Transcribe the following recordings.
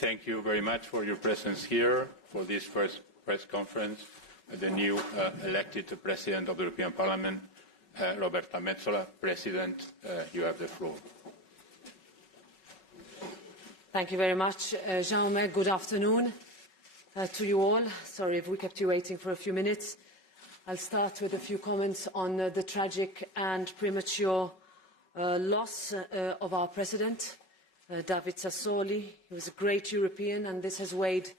thank you very much for your presence here for this first press conference. The new elected President of the European Parliament, Roberta Metsola. President, you have the floor. Thank you very much, Jaume. Good afternoon to you all. Sorry if we kept you waiting for a few minutes. I'll start with a few comments on the tragic and premature loss of our President, David Sassoli. He was a great European, and this has weighed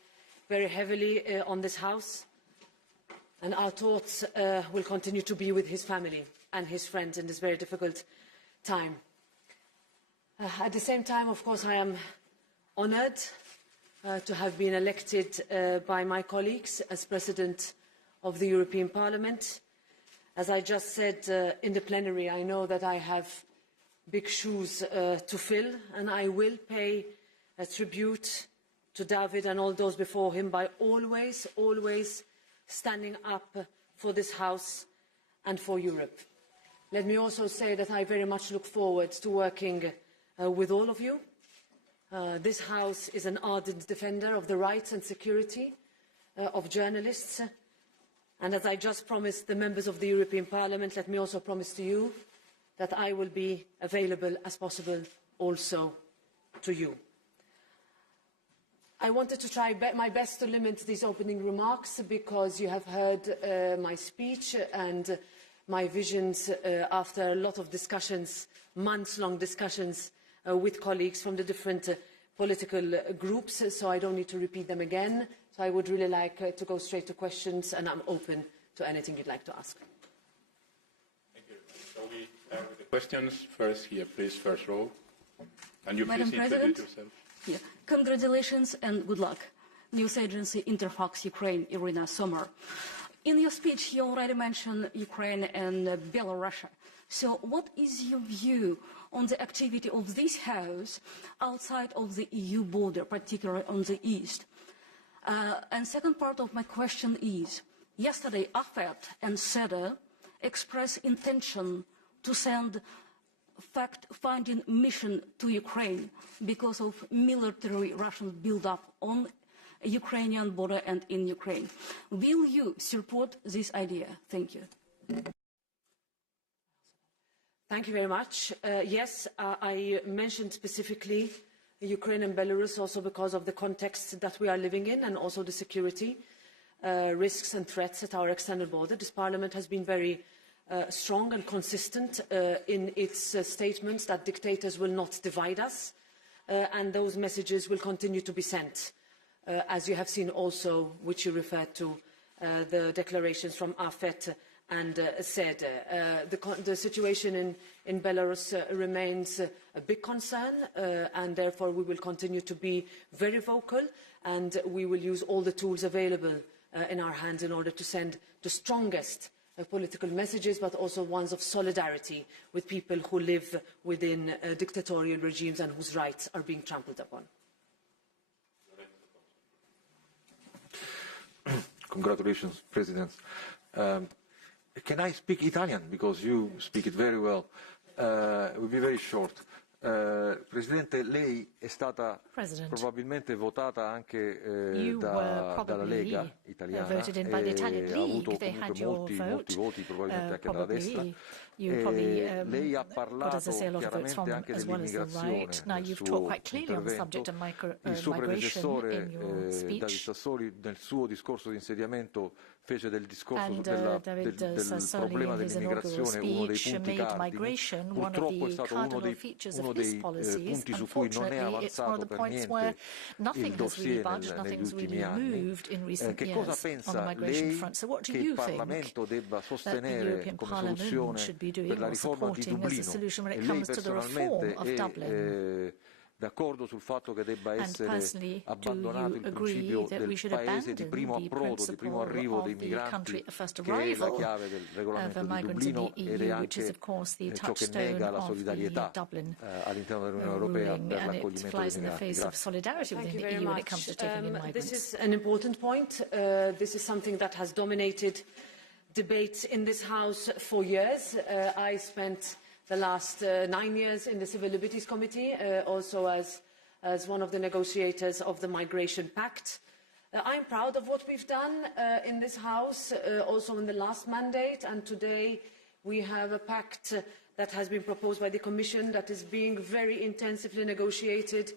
very heavily on this House. And our thoughts will continue to be with his family and his friends in this very difficult time. At the same time, of course, I am honoured to have been elected by my colleagues as President of the European Parliament. As I just said in the plenary, I know that I have big shoes to fill, and I will pay a tribute to David and all those before him by always standing up for this House and for Europe. Let me also say that I very much look forward to working with all of you. This House is an ardent defender of the rights and security of journalists. And as I just promised the members of the European Parliament, let me also promise to you that I will be available as possible also to you. I wanted to try my best to limit these opening remarks because you have heard my speech and my visions after a lot of discussions, months-long discussions with colleagues from the different political groups, so I don't need to repeat them again. So I would really like to go straight to questions, and I'm open to anything you'd like to ask. Thank you. Shall we start with the questions? First here, please, first row. Can you Madam please President? introduce yourself? Yeah. Congratulations and good luck. News agency Interfax Ukraine, Irina Sommer. In your speech, you already mentioned Ukraine and Belarus. So what is your view on the activity of this House outside of the EU border, particularly on the east? And second part of my question is, yesterday AFET and SEDA expressed intention to send fact-finding mission to Ukraine because of military Russian build-up on Ukrainian border and in Ukraine. Will you support this idea? Thank you. Thank you very much. Yes, I mentioned specifically Ukraine and Belarus also because of the context that we are living in and also the security risks and threats at our external border. This Parliament has been very strong and consistent in its statements that dictators will not divide us, and those messages will continue to be sent, as you have seen also, which you referred to, the declarations from AFET and SED. The situation in Belarus remains a big concern, and therefore we will continue to be very vocal, and we will use all the tools available in our hands in order to send the strongest political messages, but also ones of solidarity with people who live within dictatorial regimes and whose rights are being trampled upon. Congratulations, President. Can I speak Italian? Because you speak it very well. It will be very short. Presidente, lei è stata probabilmente votata anche dalla Lega italiana e ha avuto comunque molti voti, probabilmente anche dalla destra. Lei ha parlato chiaramente anche dell'immigrazione nel suo intervento. Il suo predecessore, David Sassoli, nel suo discorso di insediamento fece del discorso del problema dell'immigrazione uno dei punti cardine. Purtroppo è stato uno dei punti su cui non è avanzato per niente il dossier negli ultimi anni. Che cosa pensa lei che il Parlamento debba sostenere come soluzione per la riforma di Dublino? E lei personalmente è d'accordo sul fatto che debba essere abbandonato il principio del paese di primo approdo, di primo arrivo dei migranti, che è la chiave del regolamento di Dublino ed è anche ciò che nega la solidarietà all'interno dell'Unione Europea per l'accoglimento dei migranti. Thank you very much. This is an important point. This is something that has dominated debates in this House for years. I spent the last 9 years in the Civil Liberties Committee, also as as one of the negotiators of the Migration Pact. I'm proud of what we've done in this House, also in the last mandate, and today we have a pact that has been proposed by the Commission that is being very intensively negotiated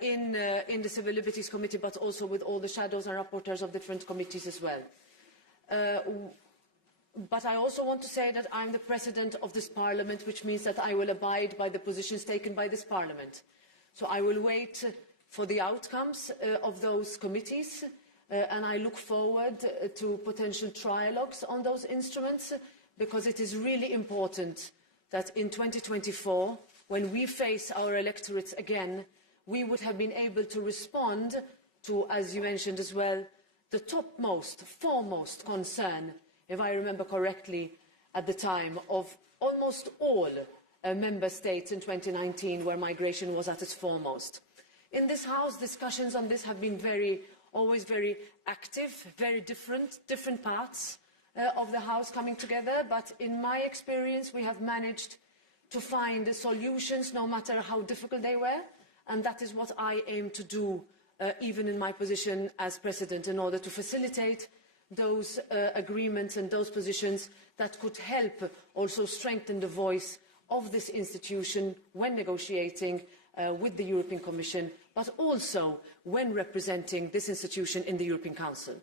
in the Civil Liberties Committee, but also with all the shadows and rapporteurs of different committees as well. But I also want to say that I'm the President of this Parliament, which means that I will abide by the positions taken by this Parliament. So I will wait for the outcomes of those committees, and I look forward to potential trialogues on those instruments, because it is really important that in 2024, when we face our electorates again, we would have been able to respond to, as you mentioned as well, the topmost, foremost concern, if I remember correctly, at the time, of almost all member states in 2019, where migration was at its foremost. In this House, discussions on this have been always very active, very different parts of the House coming together, but in my experience, we have managed to find solutions no matter how difficult they were, and that is what I aim to do even in my position as President, in order to facilitate those agreements and those positions that could help also strengthen the voice of this institution when negotiating with the European Commission, but also when representing this institution in the European Council.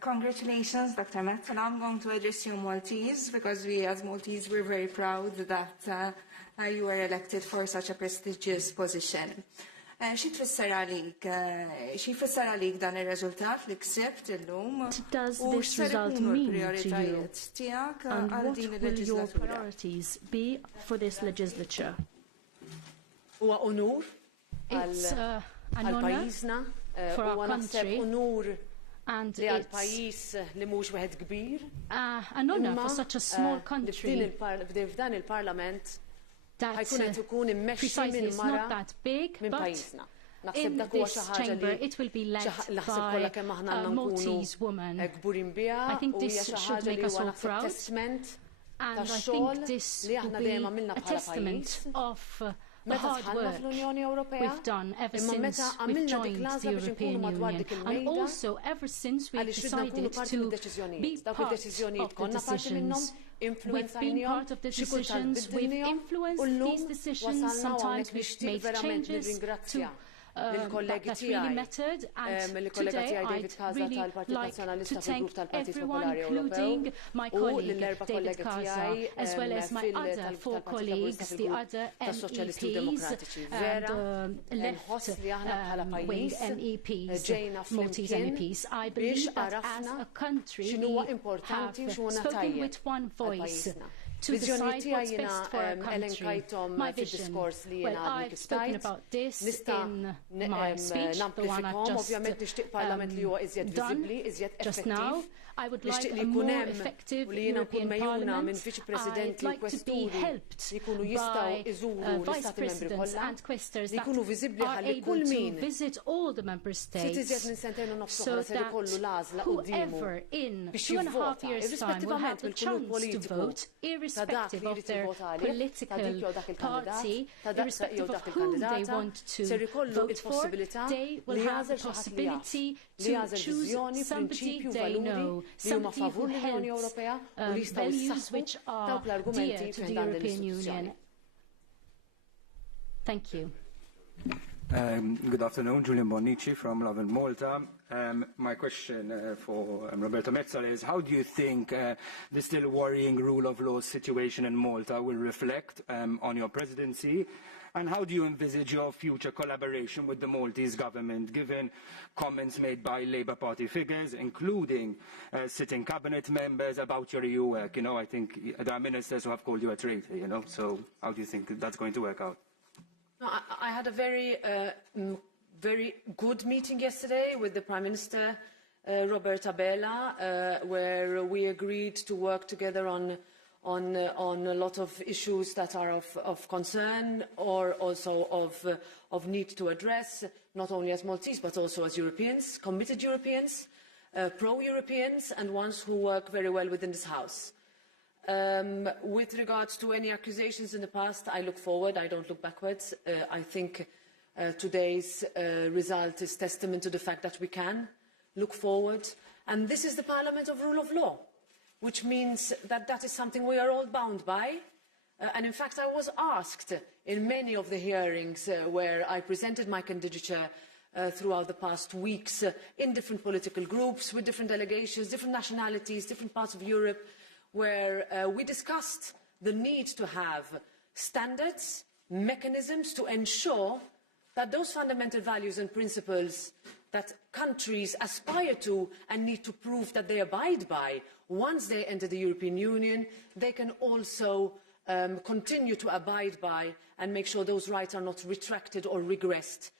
Congratulations, Dr. Metzola. I'm going to address you Maltese, because we as Maltese we're very proud that you were elected for such a prestigious position. Xi tfisser għalik dan ir-riżultat li ksibt illum u x'ser ikunu l-prijoritajiet tiegħek għal din il-leġislatura? Huwa onur għal pajjiżna, huwa naħseb onur li għal pajjiż li mhux wieħed kbir. F'dan il-Parlament ħajkun qed ikun immexxi minn mara minn pajjiżna. Naħseb dak huwa xi ħaġa li naħseb kollha kemm aħna nkunu kburin biha, u hija xi ħaġa li huwa naħseb testament tax-xogħol li aħna dejjem għamilna bħala pajjiż. Meta dħalna fl-Unjoni Ewropea, imma meta għamilna dik l-għażla biex inkunu madwar dik il-mejda, għaliex ridna nkunu parti mid-deċiżjonijiet. Dawk id-deċiżjonijiet konna parti minnhom, influenzajnihom, xi kultant biddilnihom, u llum wasalna hawnhekk nixtieq verament nirringrazzja lill-kollegi tiegħi, mill-kollega tiegħi David Casa tal-Partit Nazzjonalista fil-Grupp tal-Partit Popolari Ewropew, u lill-erba' kollegi tiegħi fil-Partit tas-Soċjalisti u Demokratiċi. Vera, nħoss li aħna bħala pajjiż ġejna flimkien biex għarafna x'inhuwa importanti u x'huwa tajjeb għal pajjiżna. Viżjoni tiegħi jiena elenkajthom fid-diskors li jiena għadni kif stajt, nista' namplifikhom, ovvjament nixtieq Parlament li huwa iżjed viżibbli, iżjed effettiv. Nixtieq li jkun hemm u li jiena nkun mejjuna minn viċi presidenti u kwesturi li jkunu jistgħu iżuru l-Istati membri kollha, li jkunu viżibbli ħalli kull min ftit iżjed minn sentejn u nofs oħra ser ikollu l-għażla qudiemu biex jivvota, irrispettivament mill-kulur politiku ta' dak li jrid jivvota għalih, ta' dik jew dak il-kandidat, ta' dak jew dak il-kandidata, ser ikollu l-possibilità li jagħżel xi ħadd li jagħżel viżjoni, prinċipju, valuri li huma favur l-Unjoni Ewropea u li jistgħu jsaħħu dawk l-argumenti fih dan l-istituzzjoni. Thank you. Good afternoon, Julian Bonnici from Love and Malta. My question for Roberto Metzola is, how do you think the still worrying rule of law situation in Malta will reflect on your presidency? And how do you envisage your future collaboration with the Maltese government, given comments made by Labour Party figures, including sitting cabinet members, about your EU work? You know, I think there are ministers who have called you a traitor, you know, so how do you think that's going to work out? No, I had a very good meeting yesterday with the Prime Minister, Roberta Bella, where we agreed to work together on a lot of issues that are of concern or also of need to address, not only as Maltese but also as Europeans, committed Europeans, pro-Europeans and ones who work very well within this House. With regards to any accusations in the past, I look forward, I don't look backwards. I think today's result is testament to the fact that we can look forward. And this is the Parliament of rule of law, which means that that is something we are all bound by. And in fact, I was asked in many of the hearings where I presented my candidature throughout the past weeks in different political groups, with different delegations, different nationalities, different parts of Europe, where we discussed the need to have standards, mechanisms to ensure that those fundamental values and principles that countries aspire to and need to prove that they abide by once they enter the European Union, they can also continue to abide by and make sure those rights are not retracted or regressed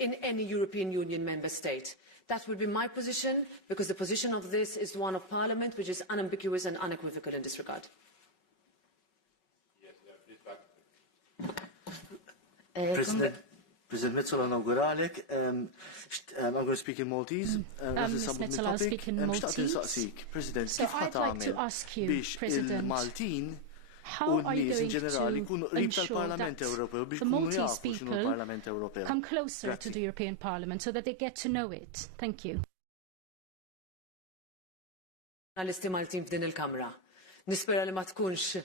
in any European Union member state. That will be my position, because the position of this is one of Parliament, which is unambiguous and unequivocal in this regard. President Metzola, inauguralek. I'm going to speak in Maltese. Ms. Metzola, I'll speak in Maltese. President, so I'd like to ask you, President, how are you going to ensure that the Maltese people come closer to the European Parliament so that they get to know it? Thank you. Għal-isti Maltin f'din il-Kamra. Nispera li ma tkunx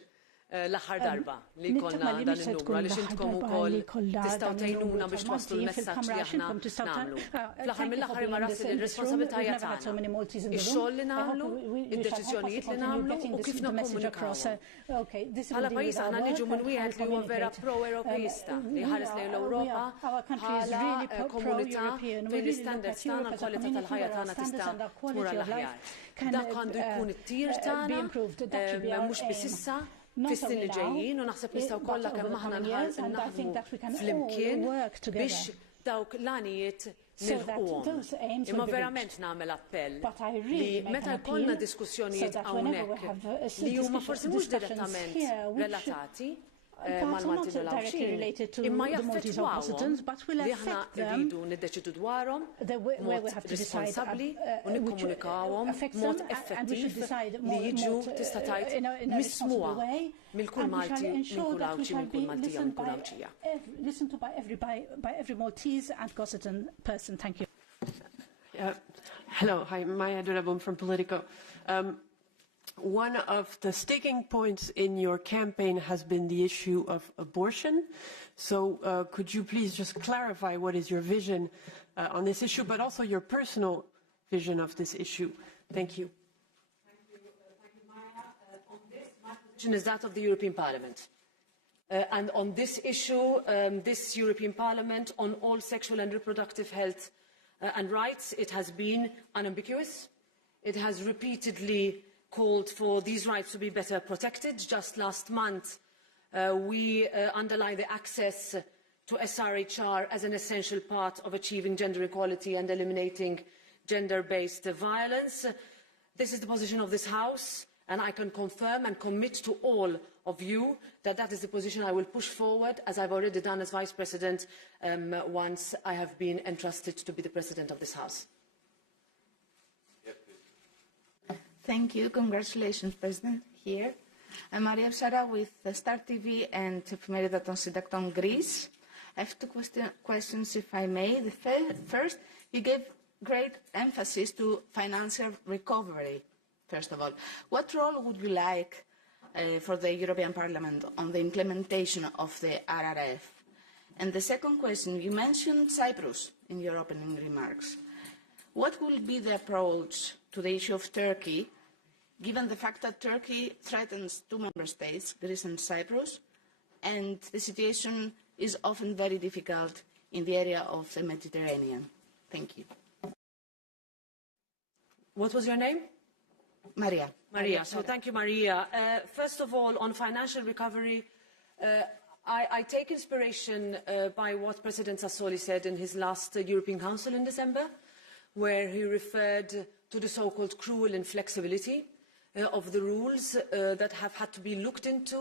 l-aħħar darba li jkollna dan il-numru, għaliex intkom ukoll tistgħu tgħinuna biex twasslu l-messaġġ li aħna nagħmlu. Fl-aħħar mill-aħħar imma rasi l-responsabilità hija tagħna. Ix-xogħol li nagħmlu, id-deċiżjonijiet li nagħmlu u kif nikkomunikawhom. Bħala pajjiż aħna niġu minn wieħed li huwa vera pro-Ewropejista li ħares lejn l-Ewropa bħala komunità fejn l-istandards tagħna, l-kwalità tal-ħajja tagħna tista' tmur għall-aħjar. Dak għandu jkun it-tir tagħna, mhux biss issa, fis-snin li ġejjin, u naħseb nistgħu kollha kemm aħna naħdmu flimkien biex dawk l-għanijiet nilħquhom. Imma verament nagħmel appell li meta jkollna diskussjonijiet hawnhekk li huma forsi mhux direttament relatati mal-Malti l-Awxin, imma jaffettwawhom li aħna rridu niddeċidu dwarhom mod responsabbli u nikkomunikawhom mod effettiv li jiġu tista' tgħid mismuha mill-kull Malti, mill-kull Awċi, mill-kull Maltija, mill-kull Awċija. Listened to by every Maltese and Gossitan person. Thank you. Hello, hi, Maya Durabum from Politico. One of the sticking points in your campaign has been the issue of abortion. So could you please just clarify what is your vision on this issue, but also your personal vision of this issue? Thank you. Thank you, Maya. On this, my position is that of the European Parliament. And on this issue, this European Parliament, on all sexual and reproductive health and rights, it has been unambiguous. It has repeatedly called for these rights to be better protected. Just last month, we underlined the access to SRHR as an essential part of achieving gender equality and eliminating gender-based violence. This is the position of this House, and I can confirm and commit to all of you that that is the position I will push forward, as I've already done as Vice President once I have been entrusted to be the President of this House. Thank you. Congratulations, President. Here. I'm Maria Psara with Star TV and Primera on Greece. I have two questions, if I may. The first, you gave great emphasis to financial recovery, first of all. What role would you like for the European Parliament on the implementation of the RRF? And the second question, you mentioned Cyprus in your opening remarks. What will be the approach to the issue of Turkey, given the fact that Turkey threatens two member states, Greece and Cyprus, and the situation is often very difficult in the area of the Mediterranean? Thank you. What was your name? Maria. Maria. So thank you, Maria. First of all, on financial recovery, I take inspiration by what President Sassoli said in his last European Council in December, where he referred to the so-called cruel inflexibility of the rules that have had to be looked into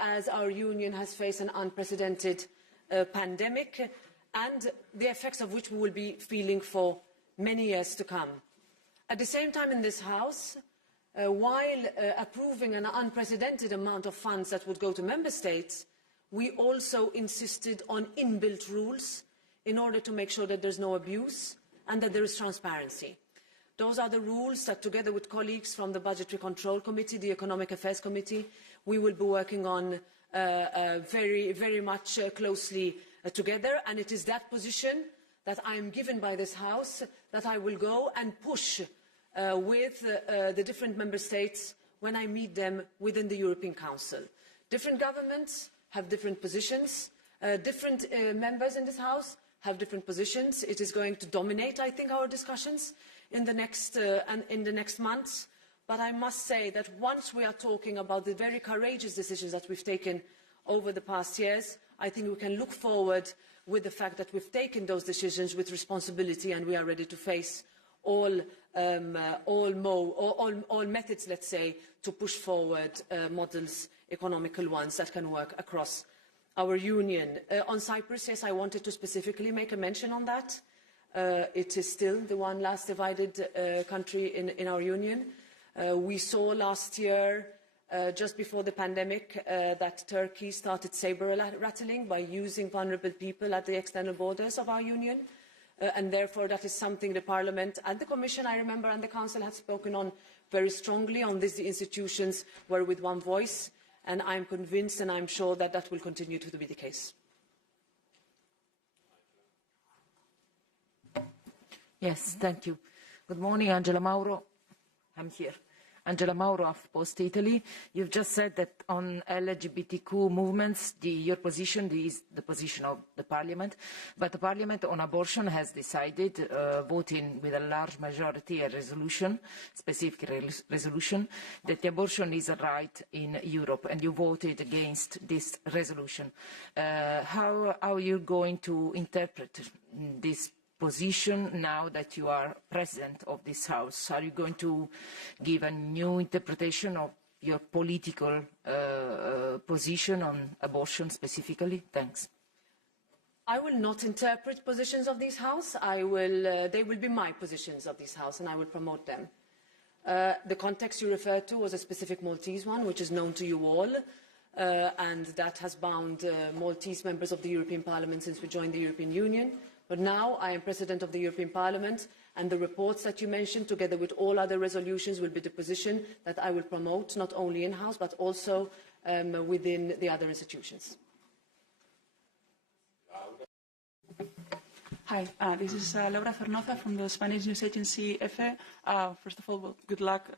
as our Union has faced an unprecedented pandemic, and the effects of which we will be feeling for many years to come. At the same time, in this House, while approving an unprecedented amount of funds that would go to member states, we also insisted on inbuilt rules in order to make sure that there's no abuse and that there is transparency. Those are the rules that, together with colleagues from the Budgetary Control Committee, the Economic Affairs Committee, we will be working on very much closely together. And it is that position that I am given by this House that I will go and push with the different member states when I meet them within the European Council. Different governments have different positions. Different members in this House have different positions. It is going to dominate, I think, our discussions in the next months. But I must say that once we are talking about the very courageous decisions that we've taken over the past years, I think we can look forward with the fact that we've taken those decisions with responsibility and we are ready to face all methods, let's say, to push forward models, economical ones, that can work across our union. On Cyprus, yes, I wanted to specifically make a mention on that. It is still the one last divided country in our union. We saw last year, just before the pandemic, that Turkey started saber-rattling by using vulnerable people at the external borders of our union. And therefore, that is something the Parliament and the Commission, I remember, and the Council had spoken on very strongly. On this, the institutions were with one voice. And I'm convinced and I'm sure that that will continue to be the case. Yes, thank you. Good morning, Angela Mauro. I'm here. Angela Mauro of Post Italy. You've just said that on LGBTQ movements, your position is the position of the Parliament, but the Parliament on abortion has decided, voting with a large majority, a resolution, specific resolution, that the abortion is a right in Europe, and you voted against this resolution. How are you going to interpret this position now that you are president of this House? Are you going to give a new interpretation of your political position on abortion specifically? Thanks. I will not interpret positions of this House. They will be my positions of this House and I will promote them. The context you referred to was a specific Maltese one, which is known to you all, and that has bound Maltese members of the European Parliament since we joined the European Union. But now I am President of the European Parliament, and the reports that you mentioned, together with all other resolutions, will be the position that I will promote, not only in-house, but also within the other institutions. Hi, this is Laura Cernoza from the Spanish news agency EFE. First of all, well, good luck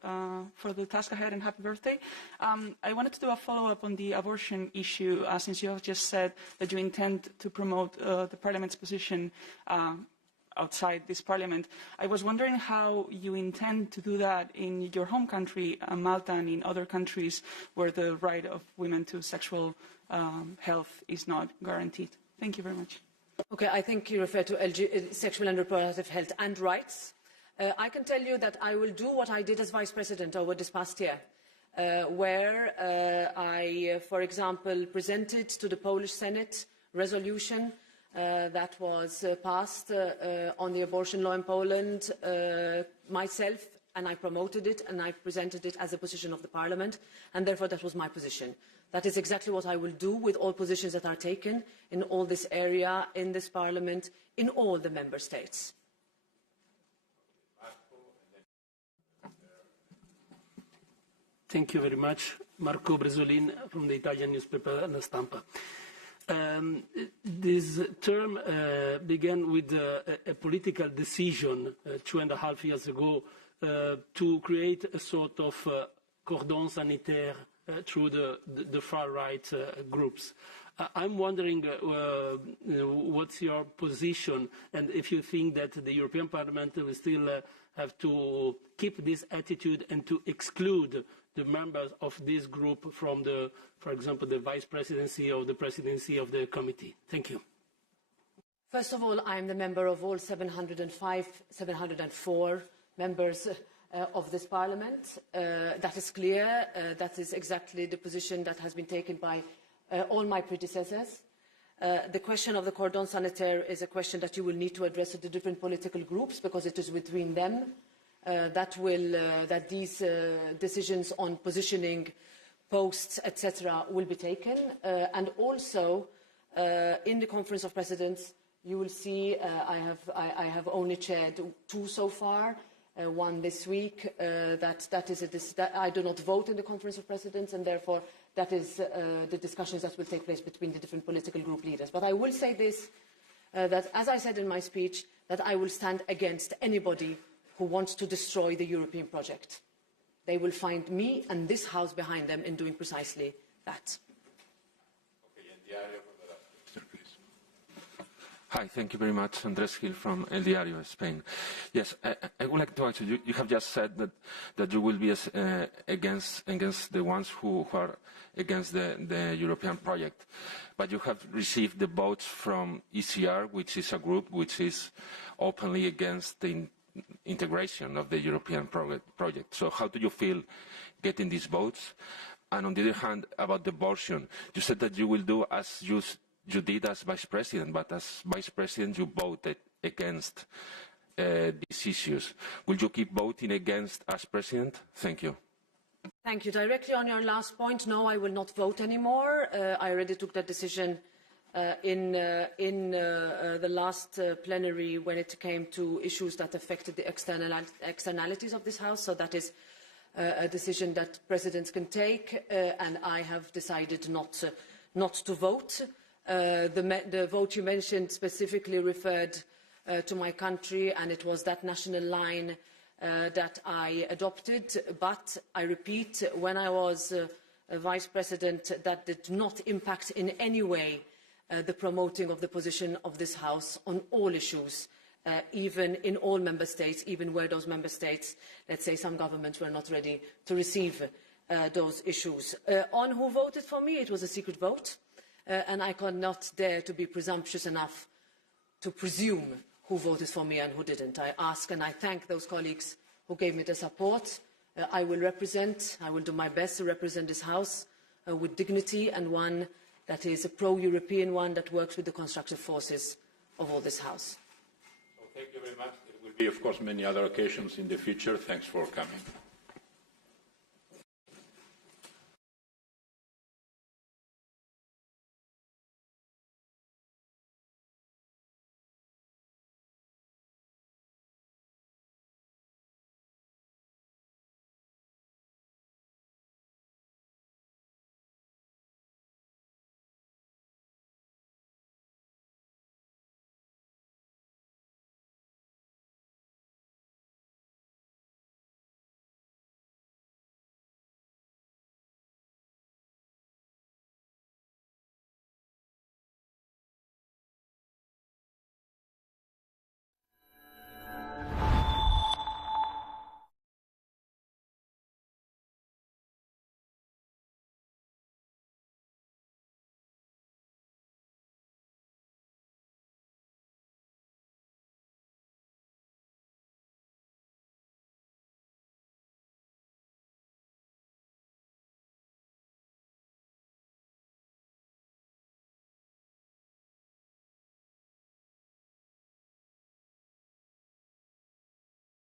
for the task ahead and happy birthday. I wanted to do a follow-up on the abortion issue, since you have just said that you intend to promote the Parliament's position outside this Parliament. I was wondering how you intend to do that in your home country, Malta, and in other countries where the right of women to sexual health is not guaranteed. Thank you very much. Okay, I think you refer to sexual and reproductive health and rights. I can tell you that I will do what I did as Vice President over this past year, where I, for example, presented to the Polish Senate resolution that was passed on the abortion law in Poland myself, and I promoted it and I presented it as a position of the Parliament, and therefore that was my position. That is exactly what I will do with all positions that are taken in all this area, in this Parliament, in all the Member States. Thank you very much. Marco Bresolin from the Italian newspaper La Stampa. This term began with a political decision 2.5 years ago to create a sort of cordon sanitaire through the far-right groups. I'm wondering what's your position, and if you think that the European Parliament will still have to keep this attitude and to exclude the members of this group from for example, the vice presidency or the presidency of the committee. Thank you. First of all, I am the member of all 704 members of this Parliament. That is clear. That is exactly the position that has been taken by all my predecessors. The question of the cordon sanitaire is a question that you will need to address with the different political groups, because it is between them that these decisions on positioning posts, etc., will be taken. And also, in the Conference of Presidents, you will see I have only chaired 2 so far. One this week. That I do not vote in the Conference of Presidents, and therefore that is the discussions that will take place between the different political group leaders. But I will say this, that as I said in my speech, that I will stand against anybody who wants to destroy the European project. They will find me and this House behind them in doing precisely that. Hi, thank you very much. Andrés Gil from El Diario, Spain. Yes, I would like to ask you, you have just said that you will be against the ones who are against the European project. But you have received the votes from ECR, which is a group which is openly against the integration of the European project. So how do you feel getting these votes? And on the other hand, about the abortion, you said that you will do as you did as Vice President, but as Vice President you voted against these issues. Will you keep voting against as President? Thank you. Thank you. Directly on your last point, no, I will not vote anymore. I already took that decision in the last plenary when it came to issues that affected the externalities of this House. So that is a decision that presidents can take, and I have decided not to vote. The vote you mentioned specifically referred to my country, and it was that national line that I adopted. But I repeat, when I was Vice President, that did not impact in any way the promoting of the position of this House on all issues, even in all Member States, even where those Member States, let's say some governments, were not ready to receive those issues. On who voted for me, it was a secret vote. And I cannot dare to be presumptuous enough to presume who voted for me and who didn't. I ask and I thank those colleagues who gave me the support. I will do my best to represent this House with dignity, and one that is a pro-European one that works with the constructive forces of all this House. So thank you very much. There will be, of course, many other occasions in the future. Thanks for coming.